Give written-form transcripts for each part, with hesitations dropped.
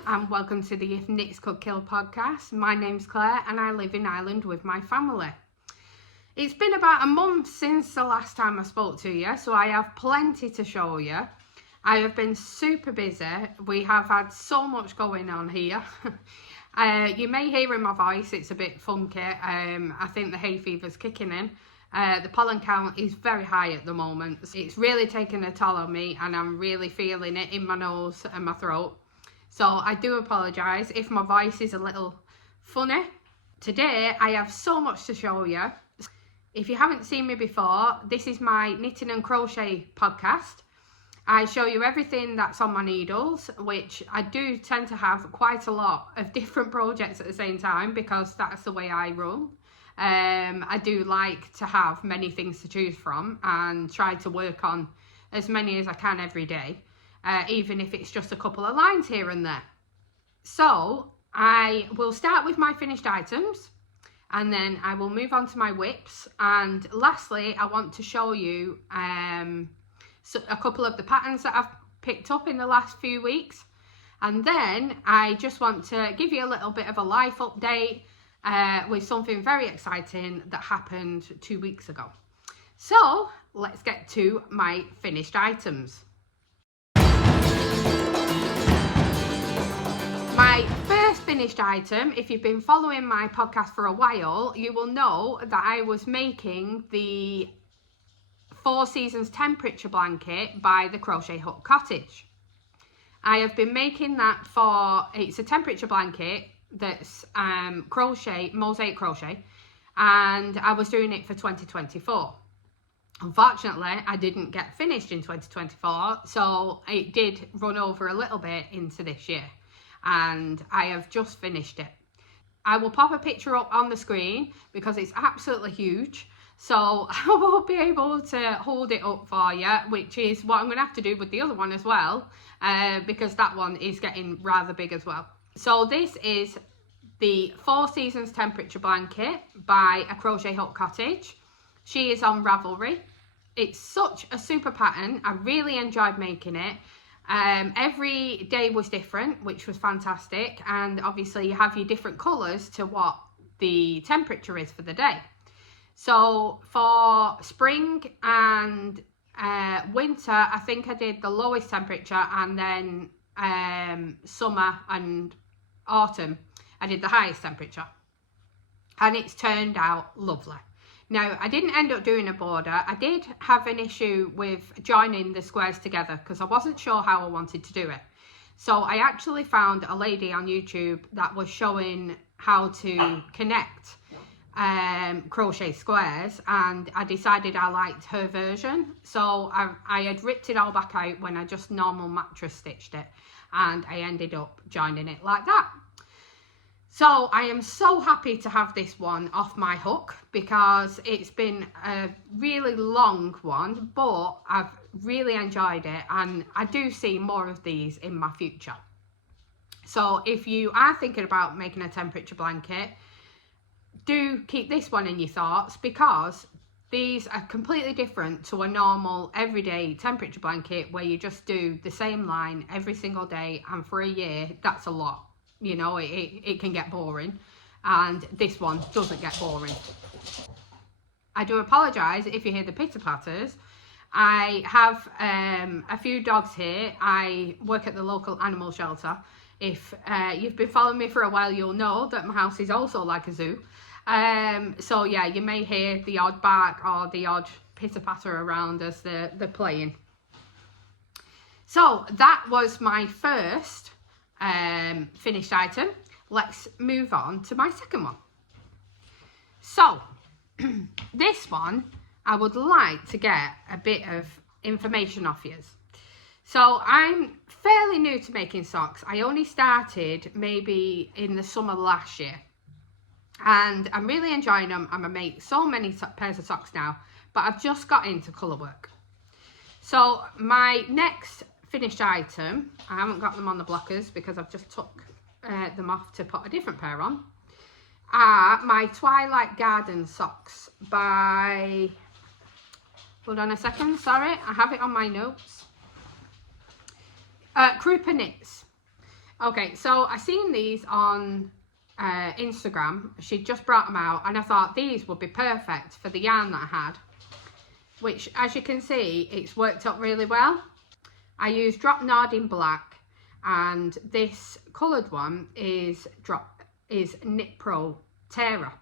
everyone, and welcome to the If Knits Could Kill podcast. My name's Claire and I live in Ireland with my family. It's been about a month since the last time I spoke to you, so I have plenty to show you. I have been super busy. We have had so much going on here. You may hear in my voice it's a bit funky. I think the hay fever's kicking in. The pollen count is very high at the moment. It's really taken a toll on me and I'm really feeling it in my nose and my throat. So I do apologise if my voice is a little funny. Today I have so much to show you. If you haven't seen me before, this is my knitting and crochet podcast. I show you everything that's on my needles, which I do tend to have quite a lot of different projects at the same time because that's the way I run. I do like to have many things to choose from and try to work on as many as I can every day, even if it's just a couple of lines here and there. So I will start with my finished items and then I will move on to my whips, and lastly I want to show you a couple of the patterns that I've picked up in the last few weeks, and then I just want to give you a little bit of a life update with something very exciting that happened 2 weeks ago. So let's get to my finished items. My first finished item, if you've been following my podcast for a while, you will know that I was making the 4 Seasons temperature blanket by the Crochet Hook Cottage. I have been making that it's a temperature blanket that's mosaic crochet, and I was doing it for 2024. Unfortunately, I didn't get finished in 2024, so it did run over a little bit into this year, and I have just finished it. I will pop a picture up on the screen because it's absolutely huge, so I won't be able to hold it up for you, which is what I'm going to have to do with the other one as well, because that one is getting rather big as well. So this is the 4 Seasons temperature blanket by a Crochet Hook Cottage. She is on Ravelry. It's such a super pattern. I really enjoyed making it. Every day was different, which was fantastic. And obviously you have your different colours to what the temperature is for the day. So for spring and winter, I think I did the lowest temperature, and then summer and autumn I did the highest temperature, and it's turned out lovely. Now I didn't end up doing a border. I did have an issue with joining the squares together because I wasn't sure how I wanted to do it. So I actually found a lady on YouTube that was showing how to connect crochet squares, and I decided I liked her version, so I had ripped it all back out when I just normal mattress stitched it, and I ended up joining it like that. So I am so happy to have this one off my hook because it's been a really long one, but I've really enjoyed it and I do see more of these in my future. So if you are thinking about making a temperature blanket, do keep this one in your thoughts because these are completely different to a normal everyday temperature blanket where you just do the same line every single day, and for a year that's a lot. You know, it can get boring, and this one doesn't get boring. I do apologise if you hear the pitter patters. I have a few dogs here. I work at the local animal shelter. If you've been following me for a while, you'll know that my house is also like a zoo. So yeah, you may hear the odd bark or the odd pitter patter around as they're playing. So that was my first finished item. Let's move on to my second one. So this one I would like to get a bit of information off you. So I'm fairly new to making socks. I only started maybe in the summer last year, and I'm really enjoying them. I'm gonna make so many pairs of socks now, but I've just got into colour work. So my next finished item, I haven't got them on the blockers because I've just took them off to put a different pair on, are my Twilight Garden socks by, hold on a second, sorry, I have it on my notes, Crochet Knits. Okay, so I seen these on Instagram. She just brought them out, and I thought these would be perfect for the yarn that I had, which, as you can see, it's worked out really well. I used Drop Nod in black, and this coloured one is Knit Pro Terra.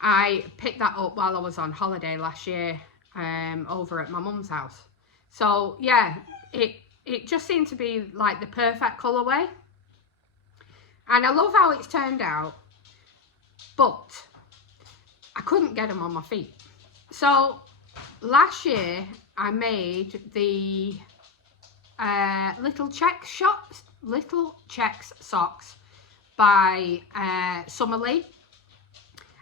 I picked that up while I was on holiday last year over at my mum's house. So yeah, it just seemed to be like the perfect colourway. And I love how it's turned out, but I couldn't get them on my feet. So last year I made the Little Checks socks by Summer Lee.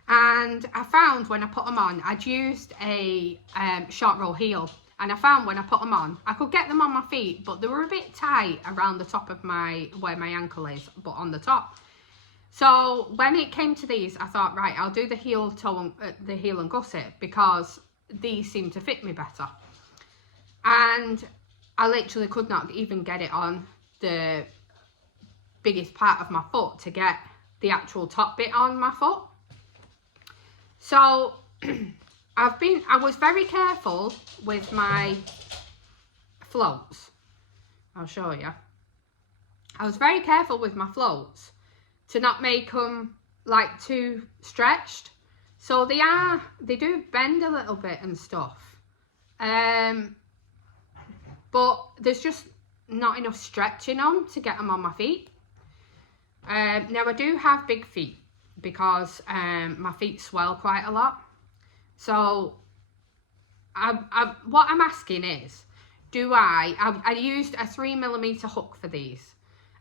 And I found when I put them on, I'd used a short row heel. And I found when I put them on, I could get them on my feet, but they were a bit tight around the top of where my ankle is, but on the top. So when it came to these, I thought, right, I'll do the heel and gusset, because these seem to fit me better. And I literally could not even get it on the biggest part of my foot to get the actual top bit on my foot. So I was very careful with my floats. I'll show you. I was very careful with my floats to not make them like too stretched. So they do bend a little bit and stuff. But there's just not enough stretching on to get them on my feet. Now I do have big feet because my feet swell quite a lot. So what I'm asking is, I used a 3mm hook for these.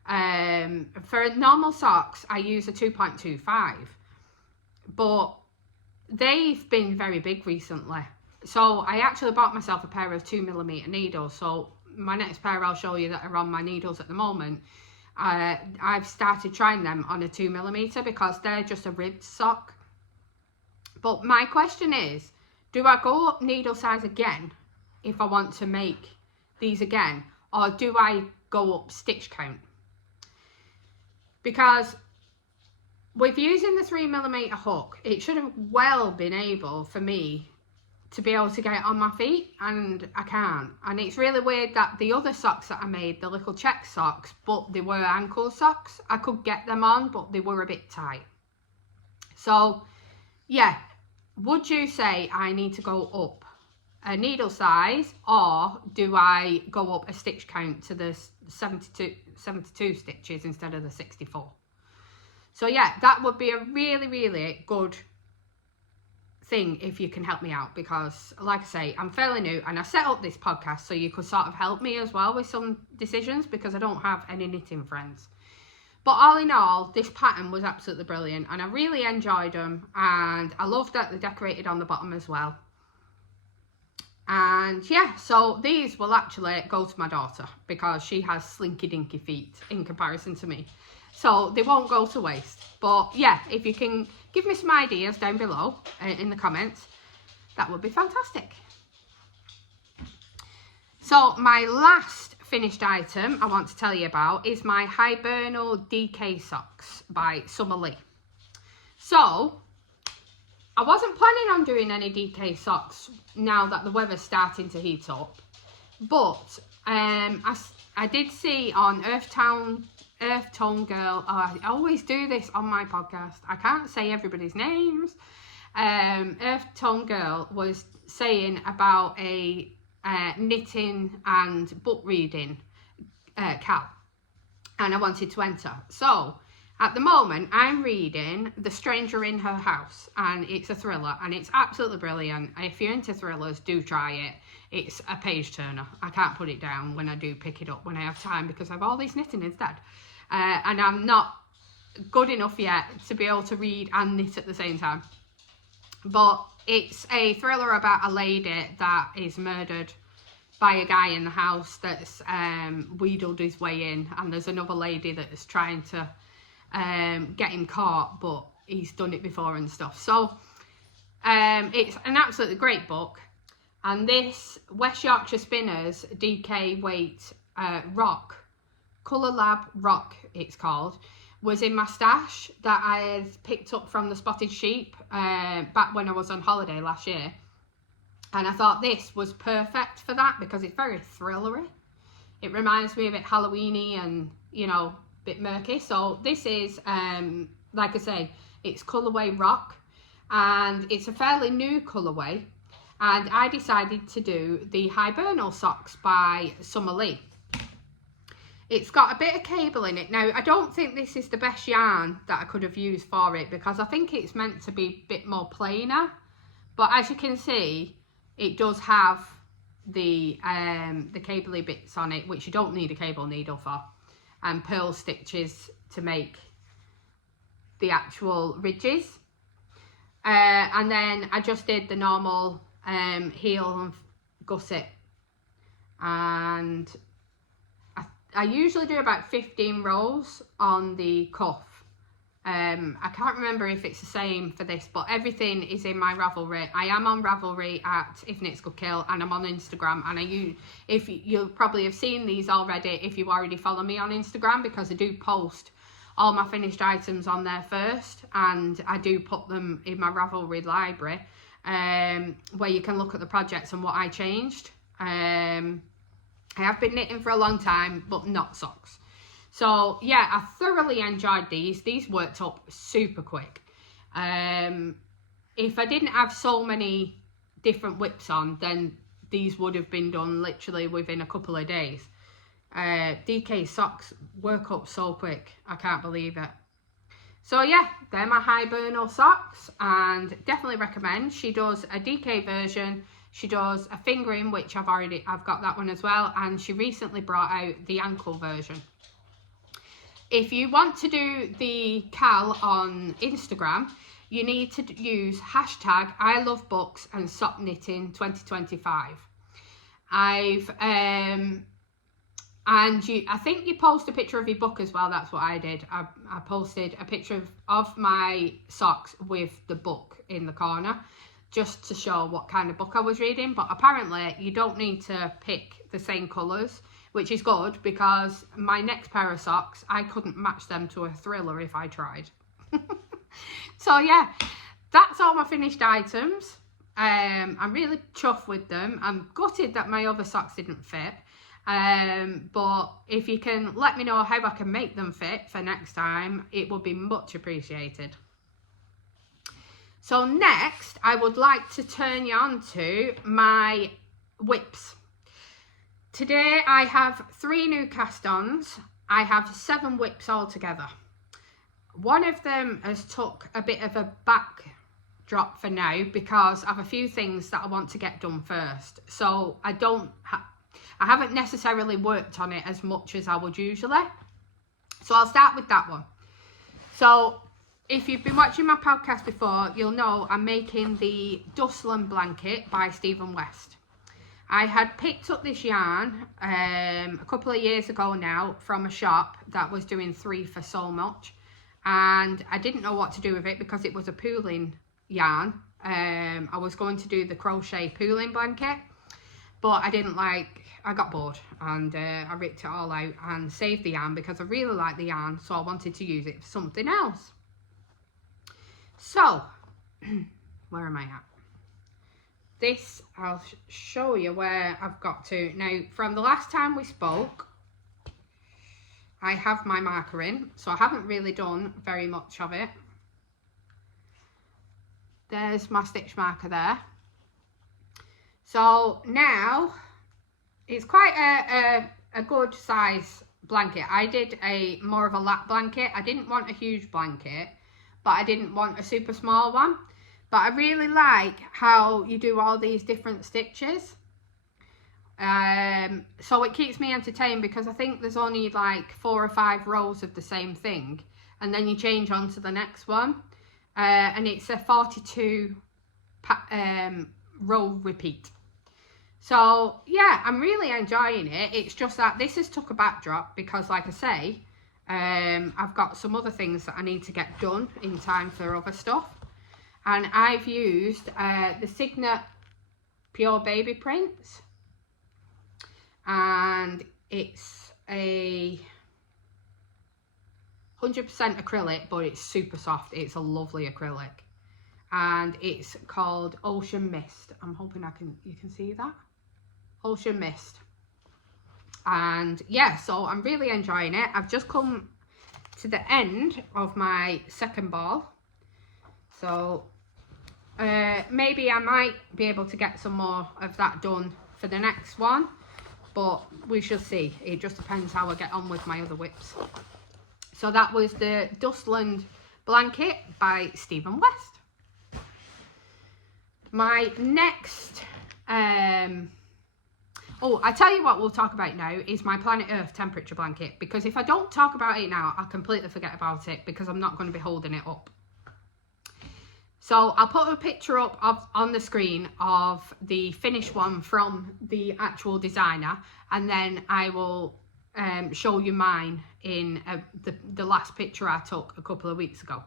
For normal socks, I use a 2.25, but they've been very big recently. So I actually bought myself a pair of 2mm needles. So my next pair I'll show you that are on my needles at the moment. I've started trying them on a 2mm because they're just a ribbed sock. But my question is, do I go up needle size again if I want to make these again, or do I go up stitch count? Because with using the 3mm hook, it should have well been able for me to be able to get it on my feet, and I can't. And it's really weird that the other socks that I made, the Little Check socks, but they were ankle socks, I could get them on, but they were a bit tight. So yeah, would you say I need to go up a needle size, or do I go up a stitch count to the 72 stitches instead of the 64? So yeah, that would be a really, really good thing if you can help me out, because like I say, I'm fairly new, and I set up this podcast so you could sort of help me as well with some decisions, because I don't have any knitting friends. But all in all, this pattern was absolutely brilliant, and I really enjoyed them, and I love that they're decorated on the bottom as well. And yeah, so these will actually go to my daughter because she has slinky dinky feet in comparison to me, so they won't go to waste. But yeah, if you can give me some ideas down below in the comments, that would be fantastic. So my last finished item I want to tell you about is my Hibernal DK socks by Summer Lee. So I wasn't planning on doing any DK socks now that the weather's starting to heat up, but I did see on Earth Tone Girl, I always do this on my podcast, I can't say everybody's names. Earth Tone Girl was saying about a knitting and book reading cal, and I wanted to enter. So at the moment I'm reading The Stranger in Her House, and it's a thriller, and it's absolutely brilliant. If you're into thrillers, do try it. It's a page turner. I can't put it down when I do pick it up when I have time, because I have all these knitting instead, and I'm not good enough yet to be able to read and knit at the same time. But it's a thriller about a lady that is murdered by a guy in the house that's wheedled his way in, and there's another lady that is trying to get him caught, but he's done it before and stuff. So it's an absolutely great book, and this West Yorkshire Spinners DK weight rock Colour Lab Rock, it's called, was in my stash that I had picked up from the Spotted Sheep back when I was on holiday last year. And I thought this was perfect for that because it's very thrillery. It reminds me a bit Halloween-y and, you know, a bit murky. So this is, like I say, it's colourway Rock. And it's a fairly new colourway. And I decided to do the Hibernal Socks by Summer Lee. It's got a bit of cable in it. Now, I don't think this is the best yarn that I could have used for it because I think it's meant to be a bit more plainer. But as you can see, it does have the cabley bits on it, which you don't need a cable needle for, and pearl stitches to make the actual ridges. And then I just did the normal heel and gusset, and I usually do about 15 rows on the cuff. I can't remember if it's the same for this, but everything is in my Ravelry. I am on Ravelry at If Knits Could Kill, and I'm on Instagram. And you'll probably have seen these already if you already follow me on Instagram, because I do post all my finished items on there first, and I do put them in my Ravelry library, where you can look at the projects and what I changed. I have been knitting for a long time, but not socks. So yeah, I thoroughly enjoyed these. These worked up super quick. If I didn't have so many different whips on, then these would have been done literally within a couple of days. DK socks work up so quick, I can't believe it. So yeah, they're my Hibernal socks, and definitely recommend. She does a DK version, she does a fingering, which I've got that one as well, and she recently brought out the ankle version. If you want to do the Cal on Instagram, you need to use hashtag I love books and sock knitting 2025. I think you post a picture of your book as well. That's what I did. I posted a picture of my socks with the book in the corner, just to show what kind of book I was reading. But apparently you don't need to pick the same colours, which is good, because my next pair of socks, I couldn't match them to a thriller if I tried. So yeah, that's all my finished items. I'm really chuffed with them. I'm gutted that my other socks didn't fit. But if you can let me know how I can make them fit for next time, it would be much appreciated. So next, I would like to turn you on to my whips. Today I have 3 new cast-ons. I have 7 whips altogether. One of them has took a bit of a backdrop for now because I have a few things that I want to get done first. So I haven't necessarily worked on it as much as I would usually. So I'll start with that one. So if you've been watching my podcast before, you'll know I'm making the Dustland blanket by Stephen West. I had picked up this yarn a couple of years ago now from a shop that was doing 3 for so much, and I didn't know what to do with it because it was a pooling yarn. I was going to do the crochet pooling blanket, but I got bored, and I ripped it all out and saved the yarn because I really like the yarn, so I wanted to use it for something else. So where am I at? This, I'll show you where I've got to. Now, from the last time we spoke, I have my marker in, so I haven't really done very much of it. There's my stitch marker there. So now, it's quite a good size blanket. I did more of a lap blanket. I didn't want a huge blanket, but I didn't want a super small one. But I really like how you do all these different stitches. So it keeps me entertained because I think there's only like 4 or 5 rows of the same thing. And then you change on to the next one. And it's a 42 row repeat. So yeah, I'm really enjoying it. It's just that this has took a backdrop because, like I say, I've got some other things that I need to get done in time for other stuff. And I've used the Signet Pure Baby Prints, and it's a 100% acrylic, but it's super soft. It's a lovely acrylic. And it's called Ocean Mist. I'm hoping you can see that. Ocean Mist. And yeah, so I'm really enjoying it. I've just come to the end of my second ball. So maybe I might be able to get some more of that done for the next one. But we shall see. It just depends how I get on with my other whips. So that was the Dustland blanket by Stephen West. My next, I tell you what we'll talk about now is my Planet Earth temperature blanket. Because if I don't talk about it now, I'll completely forget about it because I'm not going to be holding it up. So I'll put a picture up on the screen of the finished one from the actual designer, and then I will show you mine in the last picture I took a couple of weeks ago.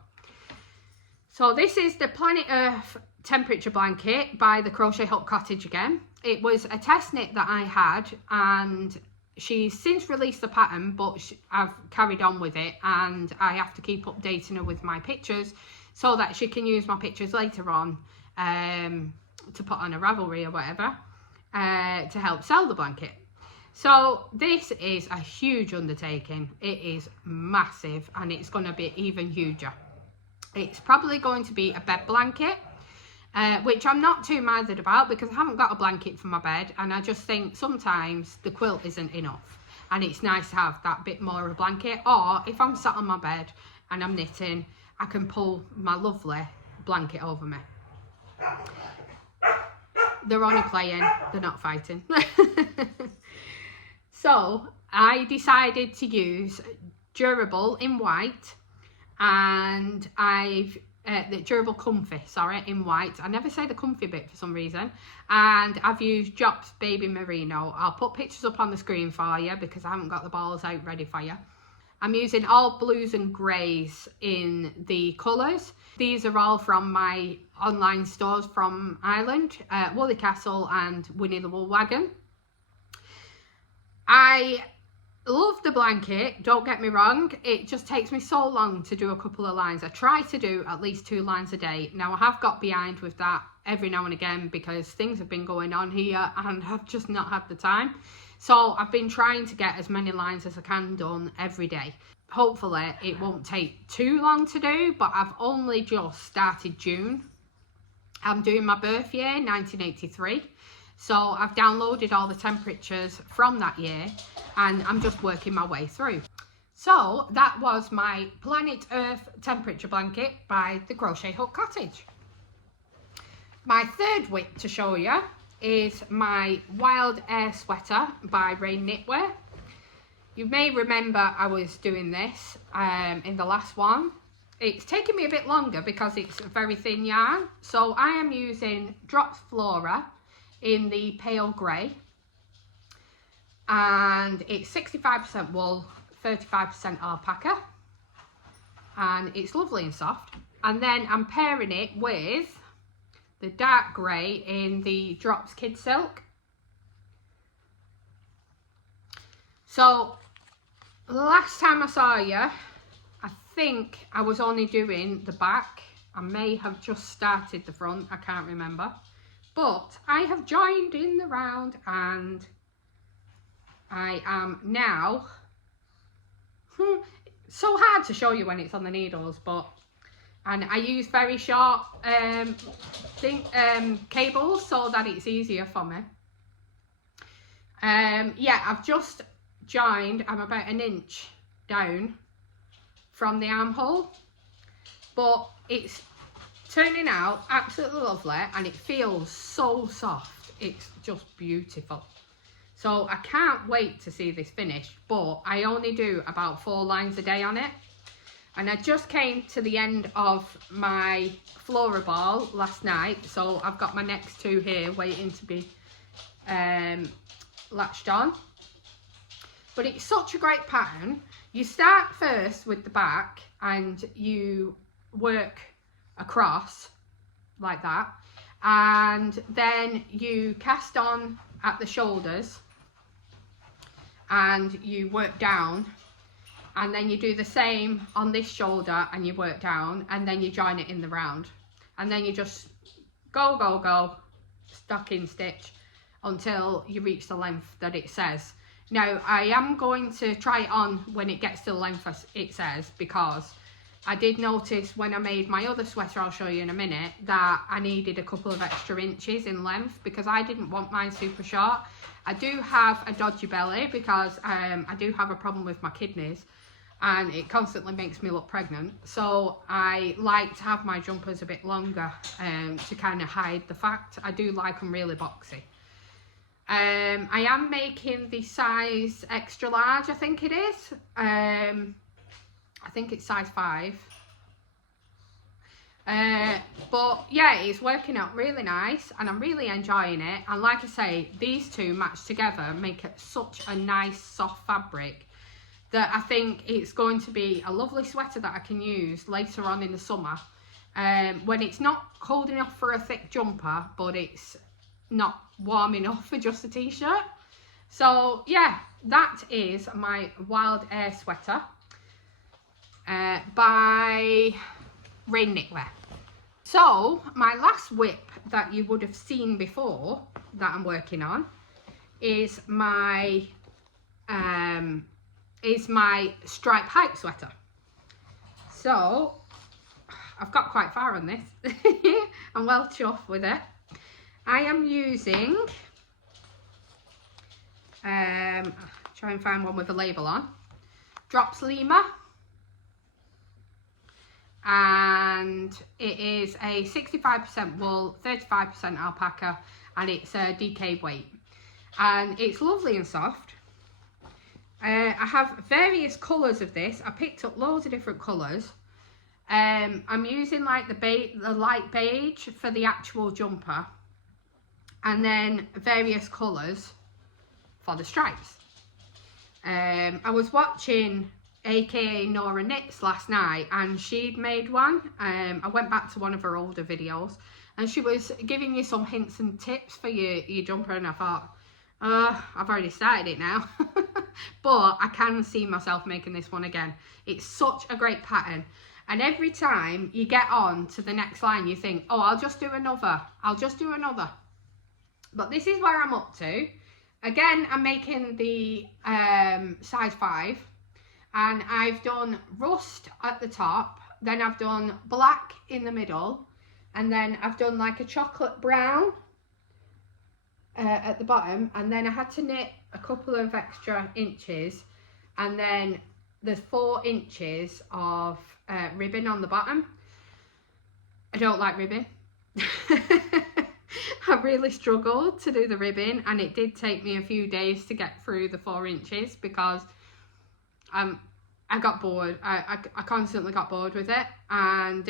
So this is the Planet Earth temperature blanket by the Crochet Hut Cottage again. It was a test knit that I had, and she's since released the pattern, but I've carried on with it, and I have to keep updating her with my pictures so that she can use my pictures later on to put on a Ravelry or whatever to help sell the blanket. So this is a huge undertaking. It is massive, and it's going to be even huger. It's probably going to be a bed blanket, which I'm not too minded about because I haven't got a blanket for my bed, and I just think sometimes the quilt isn't enough, and it's nice to have that bit more of a blanket. Or if I'm sat on my bed and I'm knitting, I can pull my lovely blanket over me. They're only playing, they're not fighting. So I decided to use Durable in white, and the Durable Comfy, sorry, in white. I never say the comfy bit for some reason. And I've used Jop's Baby Merino. I'll put pictures up on the screen for you because I haven't got the balls out ready for you. I'm using all blues and greys in the colours. These are all from my online stores from Ireland, Woolly Castle and Winnie the Wool Wagon. I love the blanket, don't get me wrong. It just takes me so long to do a couple of lines. I try to do at least 2 lines a day. Now I have got behind with that every now and again because things have been going on here and I've just not had the time. So I've been trying to get as many lines as I can done every day. Hopefully it won't take too long to do, but I've only just started June. I'm doing my birth year, 1983. So I've downloaded all the temperatures from that year and I'm just working my way through. So that was my Planet Earth temperature blanket by the Crochet Hut Cottage. My third whip to show you is my Wild Air sweater by Rain Knitwear. You may remember I was doing this in the last one. It's taken me a bit longer because it's a very thin yarn. So I am using Drops Flora in the pale grey, and it's 65% wool, 35% alpaca, and it's lovely and soft. And then I'm pairing it with the dark grey in the Drops Kid Silk. So last time I saw you, I think I was only doing the back. I may have just started the front, I can't remember. But I have joined in the round and I am now, so hard to show you when it's on the needles, and I use very short cables so that it's easier for me. Yeah, I've just joined, I'm about 1 inch down from the armhole, but it's turning out absolutely lovely and it feels so soft. It's just beautiful. So I can't wait to see this finished, but I only do about 4 lines a day on it. And I just came to the end of my Flora ball last night, so I've got my next 2 here waiting to be latched on. But it's such a great pattern. You start first with the back and you work across like that, and then you cast on at the shoulders and you work down and then you do the same on this shoulder and you work down, and then you join it in the round, and then you just go stocking stitch until you reach the length that it says. Now I am going to try it on when it gets to the length as it says, because I did notice when I made my other sweater, I'll show you in a minute, that I needed a couple of extra inches in length because I didn't want mine super short. I do have a dodgy belly because I do have a problem with my kidneys, and it constantly makes me look pregnant. So I like to have my jumpers a bit longer to kind of hide the fact. I do like them really boxy. I am making the size extra large, I think it is. I think it's size 5. But yeah, it's working out really nice and I'm really enjoying it. And like I say, these two matched together make it such a nice soft fabric that I think it's going to be a lovely sweater that I can use later on in the summer, when it's not cold enough for a thick jumper but it's not warm enough for just a t-shirt. So yeah, that is my Wild Air sweater by Rain Knitwear. So my last whip that you would have seen before that I'm working on is my stripe hype sweater. So I've got quite far on this. I'm well chuffed with it. I am using try and find one with a label on, Drops Lima, and it is a 65% wool, 35% alpaca, and it's a DK weight, and it's lovely and soft. I have various colours of this. I picked up loads of different colours. I'm using like the light beige for the actual jumper, and then various colours for the stripes. I was watching aka Nora Knits last night, and she'd made one. I went back to one of her older videos and she was giving you some hints and tips for your jumper, and I thought, I've already started it now. But I can see myself making this one again. It's such a great pattern, and every time you get on to the next line you think, oh, I'll just do another, but this is where I'm up to. Again, I'm making the size 5, and I've done rust at the top, then I've done black in the middle, and then I've done like a chocolate brown at the bottom, and then I had to knit a couple of extra inches, and then there's 4 inches of ribbon on the bottom. I don't like ribbon. I really struggled to do the ribbon, and it did take me a few days to get through the 4 inches because I got bored. I constantly got bored with it, and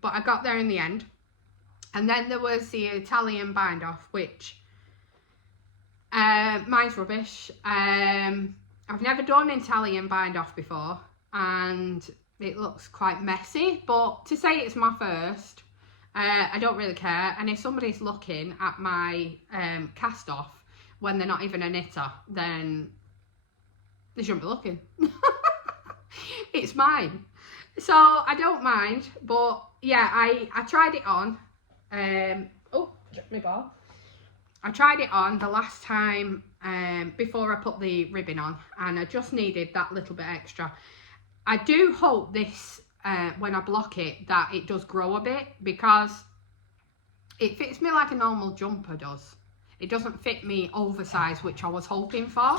but I got there in the end. And then there was the Italian bind off, which mine's rubbish. I've never done Italian bind off before, and it looks quite messy, but to say it's my first, I don't really care. And if somebody's looking at my cast off when they're not even a knitter, then they shouldn't be looking. It's mine, so I don't mind. But yeah, I tried it on. Oh, dropped my ball. I tried it on the last time before I put the ribbon on, and I just needed that little bit extra. I do hope this when I block it that it does grow a bit, because it fits me like a normal jumper does. It doesn't fit me oversized, which I was hoping for.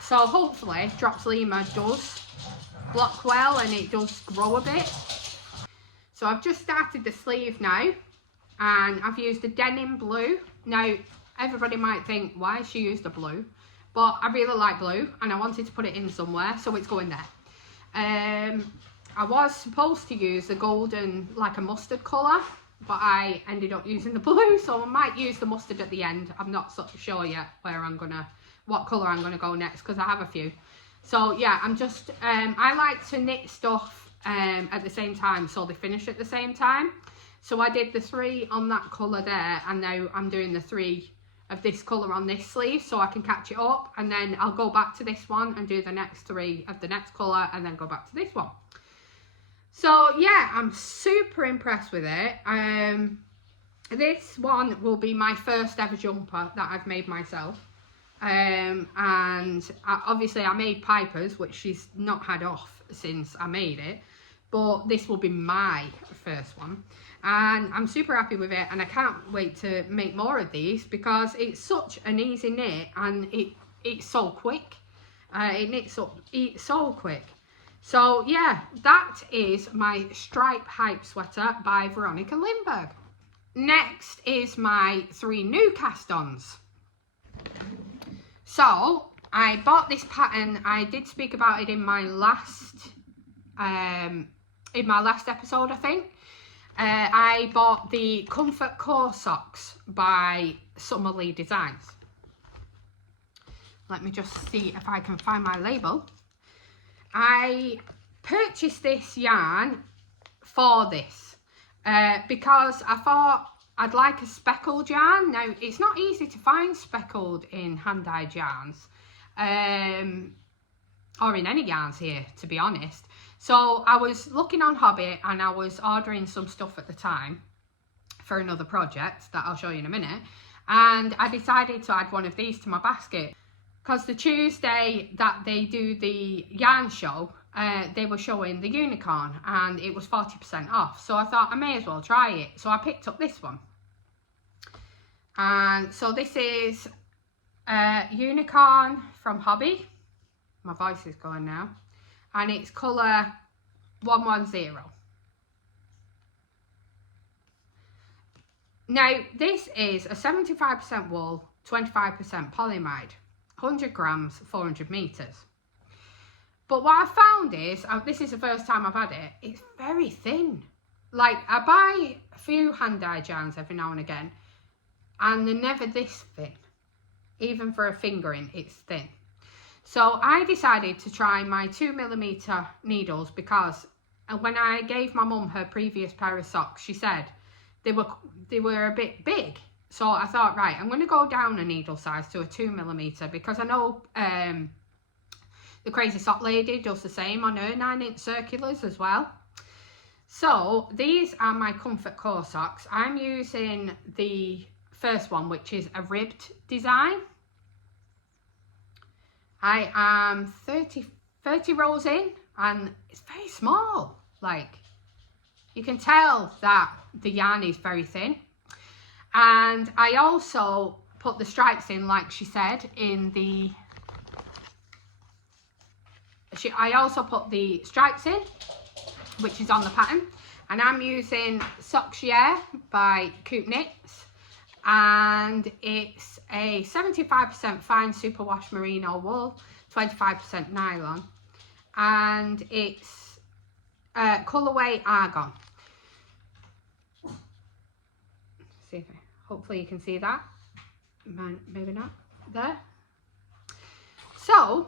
So hopefully Drops Lima does block well and it does grow a bit. So I've just started the sleeve now, and I've used a denim blue. Now everybody might think, why has she used a blue? But I really like blue and I wanted to put it in somewhere, so it's going there. I was supposed to use a golden, like a mustard colour, but I ended up using the blue, so I might use the mustard at the end. I'm not sure yet what colour I'm gonna go next, because I have a few. So yeah, I'm just I like to knit stuff at the same time so they finish at the same time. So I did the 3 on that colour there, and now I'm doing the 3 of this colour on this sleeve so I can catch it up, and then I'll go back to this one and do the next 3 of the next colour and then go back to this one. So yeah, I'm super impressed with it. This one will be my first ever jumper that I've made myself. And obviously I made Piper's, which she's not had off since I made it, but this will be my first one, and I'm super happy with it, and I can't wait to make more of these because it's such an easy knit, and it's so quick. It knits up so quick. So yeah, that is my Stripe Hype sweater by Veronica Lindberg. Next is my 3 new cast-ons. So I bought this pattern. I did speak about it in my last episode, I think. I bought the Comfort Core socks by Summer Lee Designs. Let me just see if I can find my label. I purchased this yarn for this because I thought I'd like a speckled yarn. Now, it's not easy to find speckled in hand-dyed yarns, or in any yarns here, to be honest. So I was looking on Hobby, and I was ordering some stuff at the time for another project that I'll show you in a minute, and I decided to add one of these to my basket because the Tuesday that they do the yarn show, they were showing the unicorn and it was 40% off. So I thought I may as well try it. So I picked up this one. And so this is unicorn from Hobby. My voice is going now. And it's colour 110. Now this is a 75% wool, 25% polyamide. 100 grams, 400 meters. But what I found is, this is the first time I've had it, it's very thin. Like, I buy a few hand-dyed yarns every now and again, and they're never this thin. Even for a fingering, it's thin. So I decided to try my 2mm needles because when I gave my mum her previous pair of socks, she said they were a bit big. So I thought, right, I'm going to go down a needle size to a 2mm because I know the Crazy Sock Lady does the same on her 9-inch circulars as well. So these are my Comfort Core socks. I'm using the first one, which is a ribbed design. I am 30 rows in, and it's very small. Like, you can tell that the yarn is very thin. And I also put the stripes in, like she said, I also put the stripes in, which is on the pattern. And I'm using Soxier by Coop Knits. And it's a 75% fine superwash merino wool, 25% nylon. And it's colourway argon. See if hopefully you can see that. Maybe not. There. So,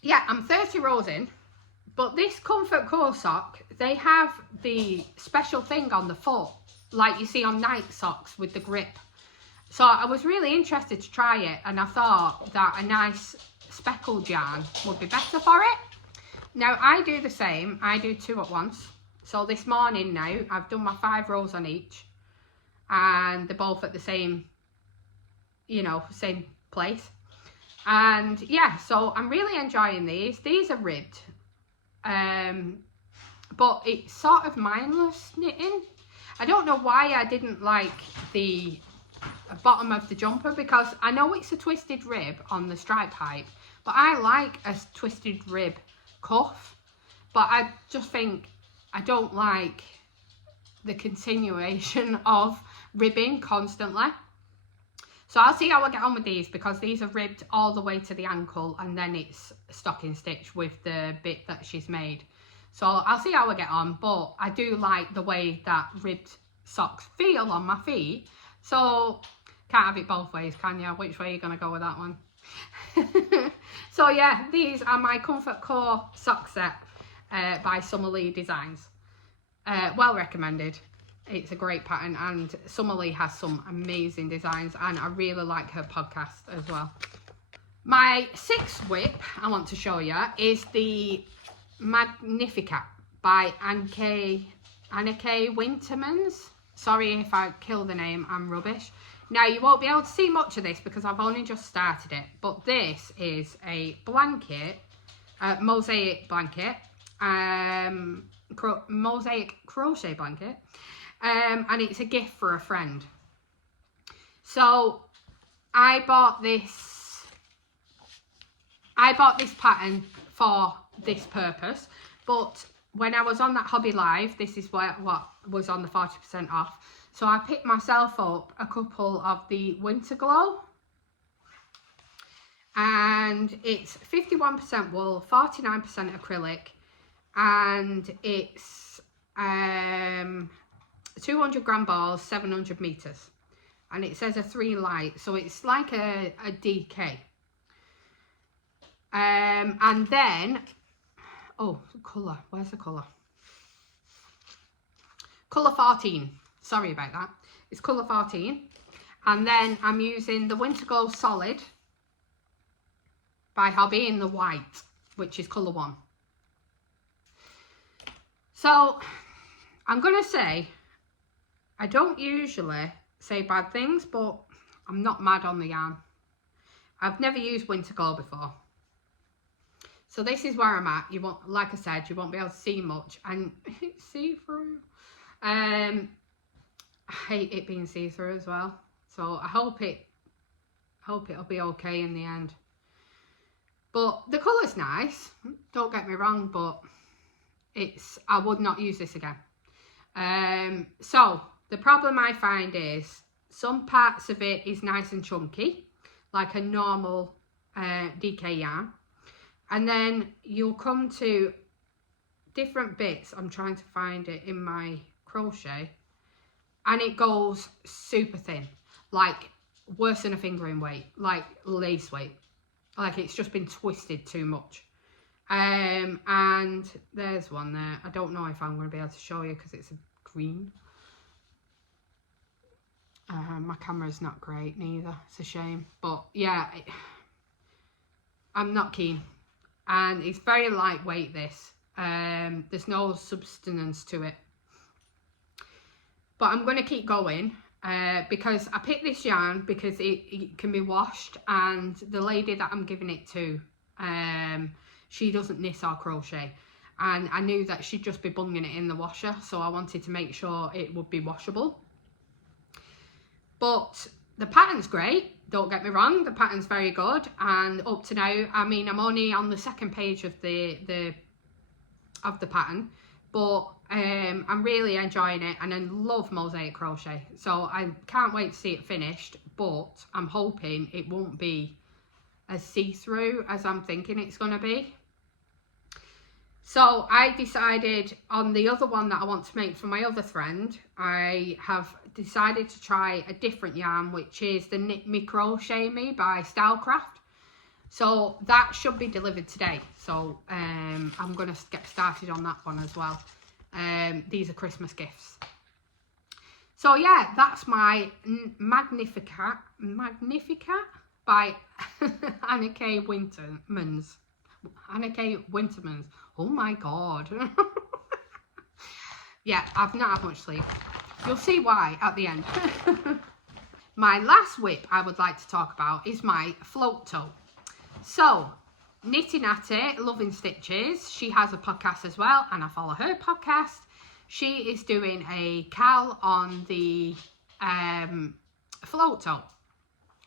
yeah, I'm 30 rows in. But this Comfort Core sock, they have the special thing on the foot, like you see on night socks with the grip. So I was really interested to try it, and I thought that a nice speckled yarn would be better for it. Now, I do the same. I do 2 at once. So this morning now, I've done my 5 rows on each. And they're both at the same, you know, same place. And yeah, so I'm really enjoying these. These are ribbed. But it's sort of mindless knitting. I don't know why I didn't like the bottom of the jumper, because I know it's a twisted rib on the Stripe Hype, but I like a twisted rib cuff. But I just think I don't like the continuation of ribbing constantly. So I'll see how I get on with these, because these are ribbed all the way to the ankle, and then it's stocking stitch with the bit that she's made. So I'll see how I get on, but I do like the way that ribbed socks feel on my feet. So can't have it both ways, can you? Which way are you going to go with that one? So yeah, these are my Comfort Core sock set by Summer Lee Designs. Well recommended. it's a great pattern, and Summerlee has some amazing designs, and I really like her podcast as well. My 6th whip I want to show you is the Magnificat by Anneke Wintermans. Sorry if I kill the name, I'm rubbish. Now, you won't be able to see much of this because I've only just started it, but this is a blanket, mosaic blanket, mosaic crochet blanket, and it's a gift for a friend. So I bought this pattern for this purpose, but when I was on that Hobby Live, this is what was on the 40% off. So I picked myself up a couple of the Winter Glow, and it's 51% wool, 49% acrylic, and it's 200 gram balls, 700 meters, and it says a 3 light, so it's like a DK. And then, oh, colour, where's the colour? Colour 14, sorry about that, it's colour 14. And then I'm using the Winter Glow Solid by Hobby in the white, which is colour 1. So I'm gonna say, I don't usually say bad things, but I'm not mad on the yarn. I've never used Winter Glow before, so this is where I'm at. You won't, like I said, you won't be able to see much, and it's see-through. I hate it being see-through as well, so I hope it'll be okay in the end. But the colour's nice, don't get me wrong, but I would not use this again. So the problem I find is some parts of it is nice and chunky, like a normal DK yarn, and then you'll come to different bits. I'm trying to find it in my crochet, and it goes super thin, like worse than a finger in weight, like lace weight, like it's just been twisted too much. And there's one there. I don't know if I'm going to be able to show you because it's a green. My camera's not great neither, it's a shame, but yeah, I'm not keen, and it's very lightweight, this. There's no substance to it, but I'm going to keep going because I picked this yarn because it can be washed, and the lady that I'm giving it to, she doesn't knit or crochet, and I knew that she'd just be bunging it in the washer, so I wanted to make sure it would be washable. But the pattern's great, don't get me wrong, the pattern's very good, and up to now, I mean, I'm only on the 2nd page of the pattern, but I'm really enjoying it, and I love mosaic crochet, so I can't wait to see it finished, but I'm hoping it won't be as see-through as I'm thinking it's going to be. So I decided on the other one that I want to make for my other friend, I have decided to try a different yarn, which is the Knit Me Crochet Me by Stylecraft. So that should be delivered today, so I'm going to get started on that one as well. These are Christmas gifts. So yeah, that's my Magnificat by Anneke Wintermans. Anneke Wintermans. Oh my god. Yeah, I've not had much sleep. You'll see why at the end. My last whip I would like to talk about is my float toe. So, Knitting at It, Loving Stitches, she has a podcast as well, and I follow her podcast. She is doing a cal on the float toe.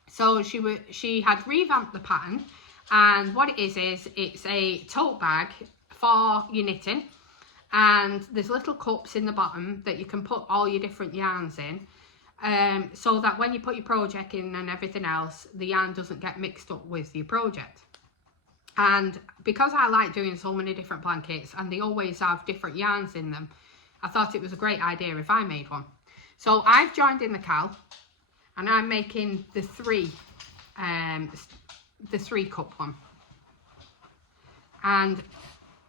So she had revamped the pattern, and what it is it's a tote bag for your knitting, and there's little cups in the bottom that you can put all your different yarns in, so that when you put your project in and everything else, the yarn doesn't get mixed up with your project. And because I like doing so many different blankets and they always have different yarns in them, I thought it was a great idea if I made one. So I've joined in the cal, and I'm making the three cup one. And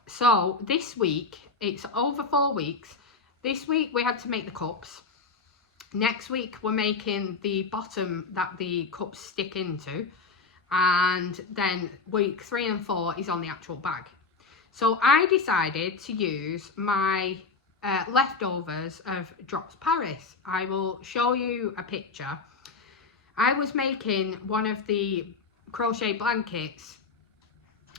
so this week, it's over 4 weeks, This week we had to make the cups. Next week we're making the bottom that the cups stick into, and then week 3 and 4 is on the actual bag. So I decided to use my leftovers of Drops Paris. I will show you a picture. I was making one of the crochet blankets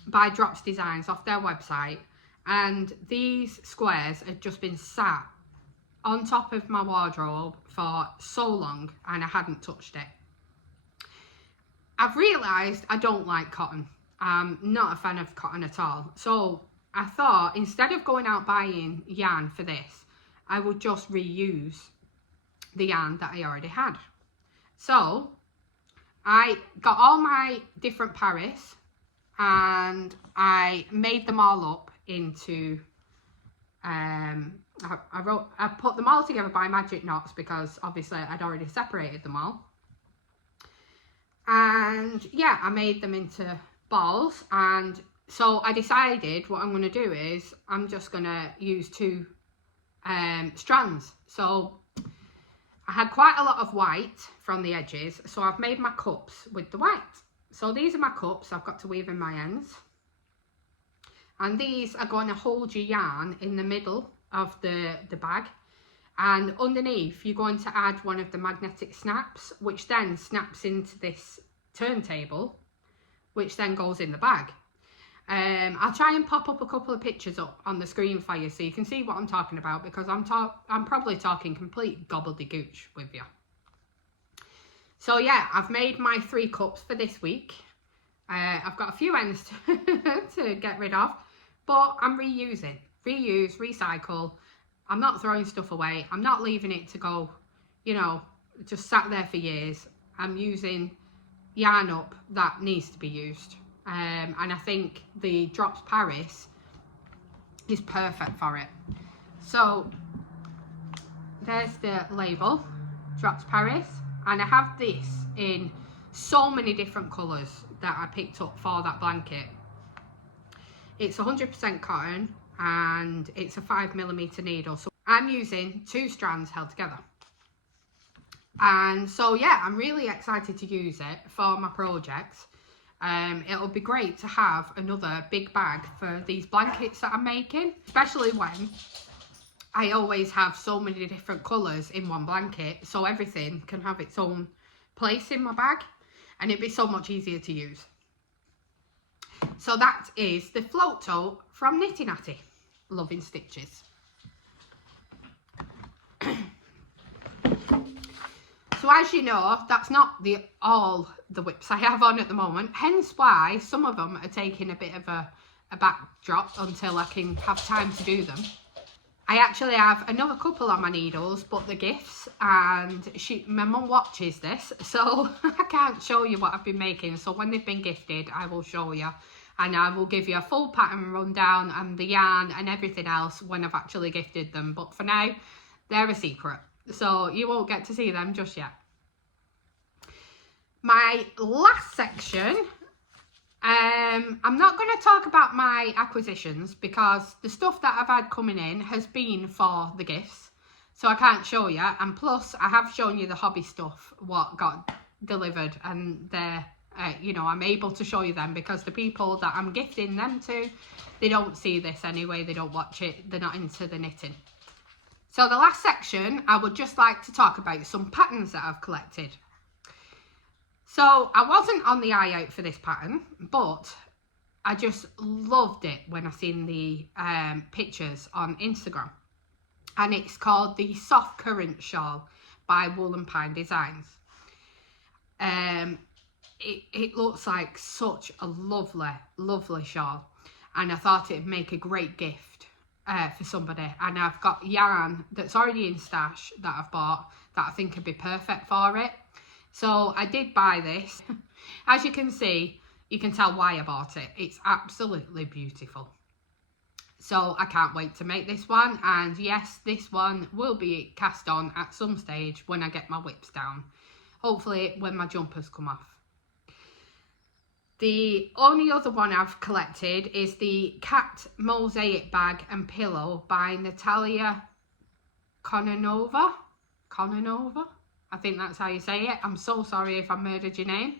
by Drops Designs off their website, and these squares had just been sat on top of my wardrobe for so long and I hadn't touched it. I've realised I don't like cotton. I'm not a fan of cotton at all. So I thought instead of going out buying yarn for this, I would just reuse the yarn that I already had. So I got all my different Paris and I made them all up into I put them all together by magic knots because obviously I'd already separated them all. And yeah, I made them into balls, and so I decided what I'm going to do is I'm just going to use 2 strands. So I had quite a lot of white from the edges, so I've made my cups with the white. So these are my cups I've got to weave in my ends, and these are going to hold your yarn in the middle of the bag, and underneath you're going to add one of the magnetic snaps, which then snaps into this turntable, which then goes in the bag. I'll try and pop up a couple of pictures up on the screen for you so you can see what I'm talking about, because I'm probably talking complete gobbledygook with you. So yeah, I've made my 3 cups for this week. I've got a few ends to get rid of, but I'm reusing. Reuse, recycle. I'm not throwing stuff away. I'm not leaving it to go, you know, just sat there for years. I'm using yarn up that needs to be used. And I think the Drops Paris is perfect for it. So there's the label, Drops Paris. And I have this in so many different colours that I picked up for that blanket. It's 100% cotton and it's a 5mm needle. So I'm using 2 strands held together. And so yeah, I'm really excited to use it for my projects. It'll be great to have another big bag for these blankets that I'm making, especially when I always have so many different colours in one blanket, so everything can have its own place in my bag and it'd be so much easier to use. So that is the float tote from Knitty Natty. Loving stitches. So as you know, that's not all the whips I have on at the moment, hence why some of them are taking a bit of a backdrop until I can have time to do them. I actually have another couple on my needles, but they're gifts, and my mum watches this, so I can't show you what I've been making. So when they've been gifted, I will show you, and I will give you a full pattern rundown and the yarn and everything else when I've actually gifted them. But for now, they're a secret, so you won't get to see them just yet. My last section, I'm not going to talk about my acquisitions because the stuff that I've had coming in has been for the gifts, so I can't show you. And plus I have shown you the hobby stuff, what got delivered, and they're you know, I'm able to show you them because the people that I'm gifting them to, they don't see this anyway, they don't watch it, they're not into the knitting. So the last section, I would just like to talk about some patterns that I've collected. So I wasn't on the eye out for this pattern, but I just loved it when I seen the pictures on Instagram. And it's called the Soft Current Shawl by Wool and Pine Designs. It looks like such a lovely, lovely shawl. And I thought it'd make a great gift for somebody. And I've got yarn that's already in stash that I've bought that I think would be perfect for it. So I did buy this. As you can see, you can tell why I bought it. It's absolutely beautiful. So I can't wait to make this one. And yes, this one will be cast on at some stage when I get my whips down. Hopefully when my jumpers come off. The only other one I've collected is the Cat Mosaic Bag and Pillow by Natalia Conanova. I think that's how you say it. I'm so sorry if I murdered your name.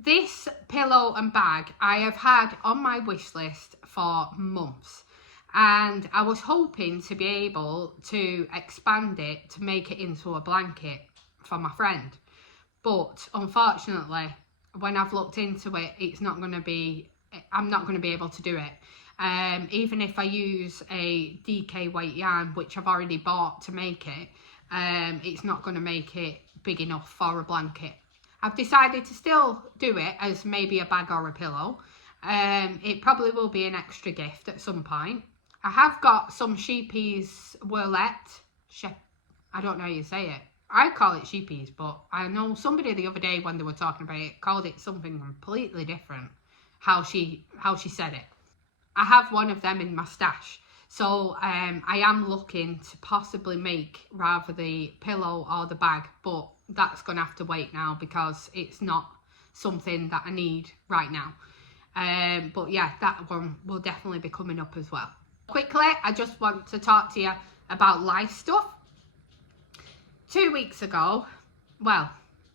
This pillow and bag I have had on my wish list for months, and I was hoping to be able to expand it to make it into a blanket for my friend, but unfortunately when I've looked into it, I'm not going to be able to do it. Even if I use a DK weight yarn, which I've already bought to make it, it's not going to make it big enough for a blanket. I've decided to still do it as maybe a bag or a pillow. It probably will be an extra gift at some point. I have got some sheepies whirlette. I don't know how you say it. I call it sheepies, but I know somebody the other day when they were talking about it called it something completely different. How she said it. I have one of them in my stash. So I am looking to possibly make rather the pillow or the bag, but that's going to have to wait now because it's not something that I need right now. But yeah, that one will definitely be coming up as well. Quickly, I just want to talk to you about life stuff. 2 weeks ago, well,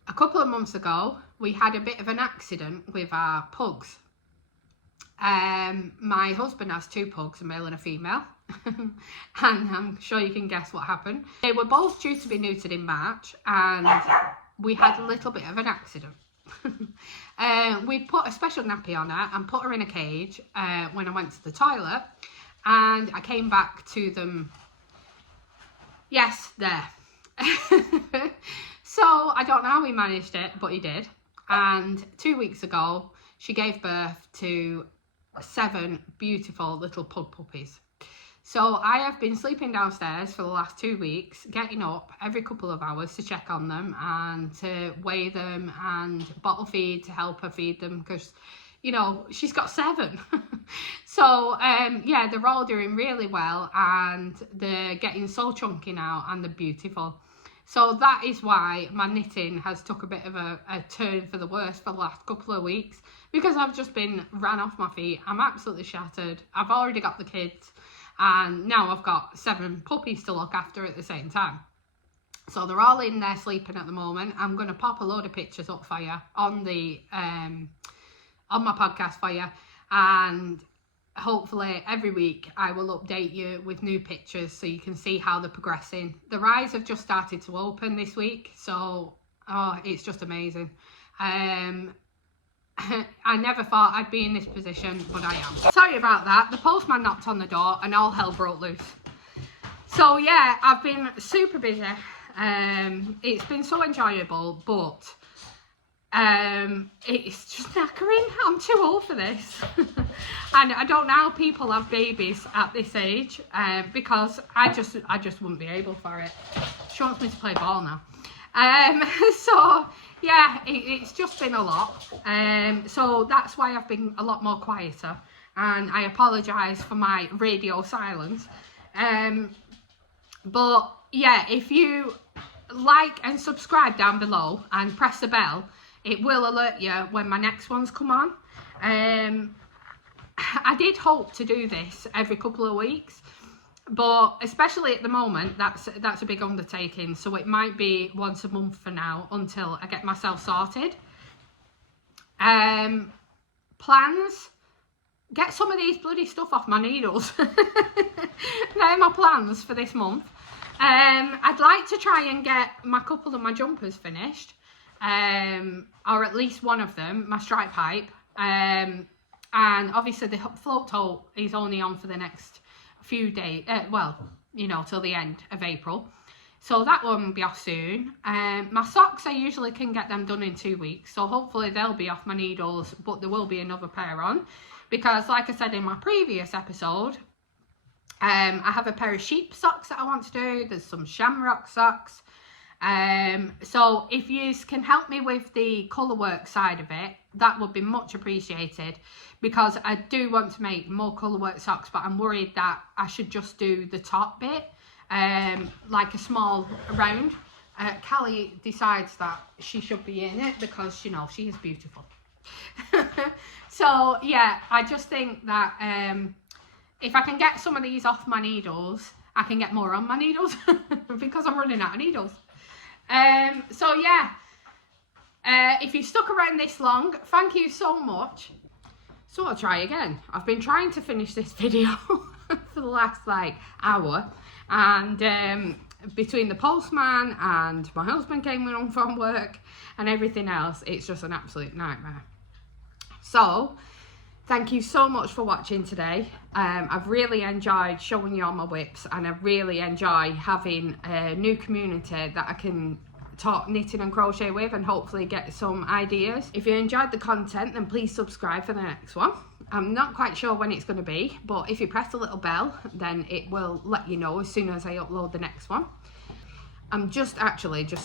a couple of months ago, we had a bit of an accident with our pugs. My husband has 2 pugs, a male and a female, and I'm sure you can guess what happened. They were both due to be neutered in March, and we had a little bit of an accident. We put a special nappy on her and put her in a cage when I went to the toilet, and I came back to them. Yes, there. So I don't know how he managed it, but he did. And 2 weeks ago, she gave birth to 7 beautiful little pug puppies. So I have been sleeping downstairs for the last 2 weeks, getting up every couple of hours to check on them and to weigh them and bottle feed to help her feed them because, you know, she's got 7. So yeah, they're all doing really well and they're getting so chunky now and they're beautiful. So that is why my knitting has took a bit of a turn for the worse for the last couple of weeks, because I've just been ran off my feet. I'm absolutely shattered. I've already got the kids and now I've got 7 puppies to look after at the same time. So they're all in there sleeping at the moment. I'm going to pop a load of pictures up for you on the on my podcast for you, and hopefully every week I will update you with new pictures so you can see how they're progressing. Their eyes have just started to open this week, so it's just amazing. I never thought I'd be in this position, but I am. Sorry about that. The postman knocked on the door and all hell broke loose. So yeah, I've been super busy. It's been so enjoyable, but it's just knackering. I'm too old for this. And I don't know how people have babies at this age, because I just wouldn't be able for it. She wants me to play ball now. So yeah, it's just been a lot. So that's why I've been a lot more quieter, and I apologise for my radio silence. But yeah, if you like and subscribe down below and press the bell, it will alert you when my next ones come on. I did hope to do this every couple of weeks, but especially at the moment, that's a big undertaking. So it might be once a month for now until I get myself sorted. Plans: get some of these bloody stuff off my needles. They're my plans for this month. I'd like to try and get my couple of my jumpers finished. Or at least one of them, my stripe pipe, and obviously the float tote is only on for the next few days, well, you know, till the end of April, so that one will be off soon. My socks, I usually can get them done in 2 weeks, so hopefully they'll be off my needles, but there will be another pair on, because like I said in my previous episode, I have a pair of sheep socks that I want to do. There's some shamrock socks. So if you can help me with the colour work side of it, that would be much appreciated, because I do want to make more colour work socks, but I'm worried that I should just do the top bit, like a small round. Callie decides that she should be in it because, you know, she is beautiful. So yeah, I just think that if I can get some of these off my needles I can get more on my needles because I'm running out of needles. So yeah, if you stuck around this long, thank you so much. So I'll try again. I've been trying to finish this video for the last like hour, and between the postman and my husband came home from work and everything else, it's just an absolute nightmare. So thank you so much for watching today. I've really enjoyed showing you all my whips, and I really enjoy having a new community that I can talk knitting and crochet with and hopefully get some ideas. If you enjoyed the content, then please subscribe for the next one. I'm not quite sure when it's going to be, but if you press the little bell, then it will let you know as soon as I upload the next one. I'm just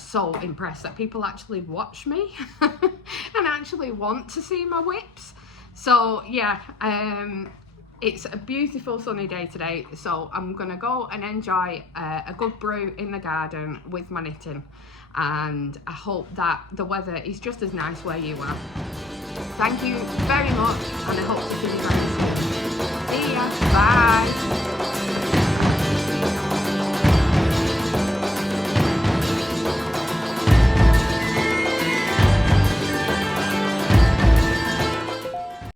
so impressed that people actually watch me and actually want to see my whips. So yeah, it's a beautiful sunny day today, so I'm gonna go and enjoy a good brew in the garden with my knitting, and I hope that the weather is just as nice where you are. Thank you very much, and I hope to see you very soon. See ya, bye.